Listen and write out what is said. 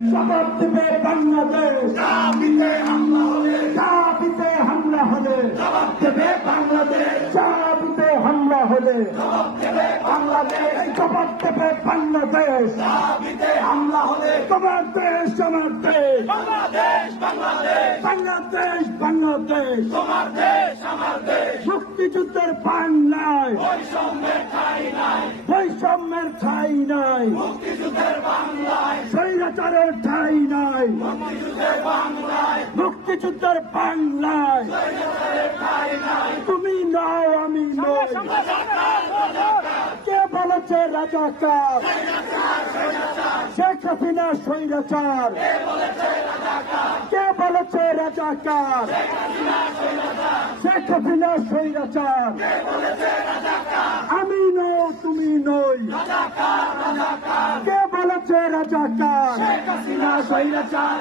জবাব দেবে বাংলাদেশ। চাবিতে হামলা হলে চাবিতে হামলা হলে জবাব দেবে বাংলাদেশ। চাবিতে হামলা হলে জবাব দেবে বাংলাদেশ। জবাব দেবে বাংলাদেশ। চাবিতে হামলা হলে তোমার দেশ আমার দেশ, বাংলাদেশ বাংলাদেশ বাংলাদেশ বাংলাদেশ। তোমার দেশ আমার দেশ। মুক্তিযুদ্ধের বাংলায় বৈষম্যের ঠাঁই নাই, বৈষম্যের ঠাঁই নাই, মুক্তিযুদ্ধের বাংলায়, স্বৈরাচারের ঠাঁই নাই। মুক্তিযুদ্ধের বাংলায়, মুক্তিযুদ্ধের বাংলায় স্বৈরাচারের ঠাঁই নাই। তুমি নাও আমি নই। কে বলেছে রাজাকার? শেখ হাসিনা স্বৈরাচার। কে বলেছে রাজাকার? শেখ হাসিনা স্বৈরাচার। আমি নও তুমি নই। কে বলেছে রাজাকার? শেখ হাসিনা স্বৈরাচার।